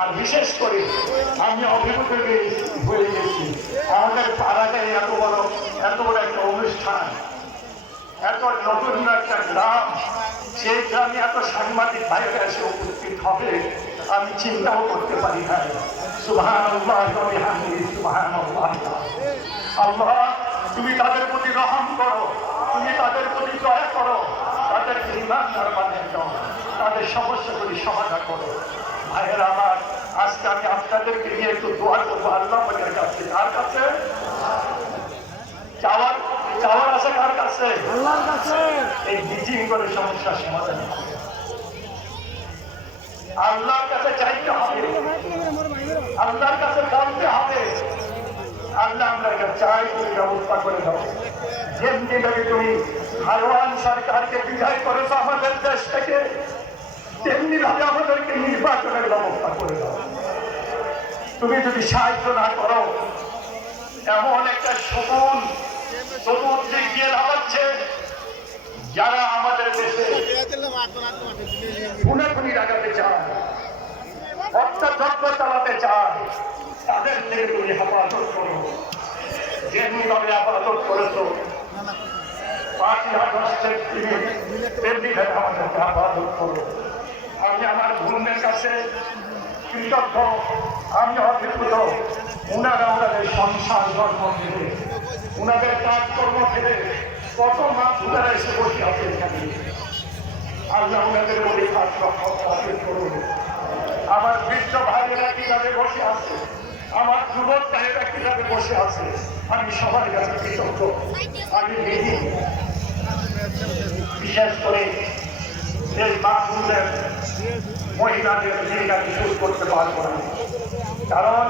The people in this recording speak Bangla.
আর বিশেষ করে আমি অভিভূত হয়ে গেছি আমাদের পাড়াটায় এত বড় একটা অনুষ্ঠান, এত নতুন একটা গ্রাম, সেই গ্রামে এত সাংবাদিক ভাইরা এসে উপস্থিত হবে আমি চিন্তাও করতে পারি না। সুবহানাল্লাহ ওয়া বিহামদিহি সুবহানাল্লাহ। আল্লাহ তুমি তাদের প্রতি রহম করো, তুমি তাদের প্রতি দয়া করো, তাদেরকে ইমানদার বানিয়ে দাও, তাদের সমস্যাগুলি সমাধান করো। ভাইয়েরা আমার, আজকে আমি আপনাদেরকে নিয়ে একটু দোয়া করবো আল্লাহের কাছে। কার কাছে চাওয়ার আছে? কার কাছে? আল্লাহর কাছে। এই মিটিং করে সমস্যা সমাধান আল্লাহর কাছে চাইতে হবে, আল্লাহর কাছে জানতে হবে। আল্লাহ আমরা চাই, তুমি ব্যবস্থা করে দাও। যেমনি ভাবে তুমি হারওয়ান সরকারকে বিদায় করেছো আমাদের দেশ থেকে, তেমনি ভাবে আমাদেরকে নির্বাচনের ব্যবস্থা করে দাও। তুমি যদি সাহায্য না করো, এমন একটা শকুন চতুর্দিক দিয়ে লাগাচ্ছে যারা আমাদের দেশে খুনাখুনি লাগাতে চায়, অত্যাচার চালাতে চায়, তাদের থেকে তুমি হেফাজত করো। যেমনি ভাবে হেফাজত করেছো 5ই আগস্টের তেমনি ভাবে আমাদেরকে হেফাজত করো। আমি আমার বোনের কাছে কৃতজ্ঞ, আমি অভিভূত। উনারা ওনাদের সংসার জন্ম থেকে, উনাদের কাজকর্ম থেকে কত মা উনারা এসে বসে আছে এখানে। আল্লাহ উনাদের পরীক্ষার করুন। আমার বৃদ্ধ ভাইয়েরা কিভাবে বসে আছে, আমার যুবক ভাইয়েরা কিভাবে বসে আছে, আমি সবার কাছে কৃতজ্ঞ। আমি বিশেষ করে এই মহিলাদের ভূমিকা শুরু করতে পারবো না, কারণ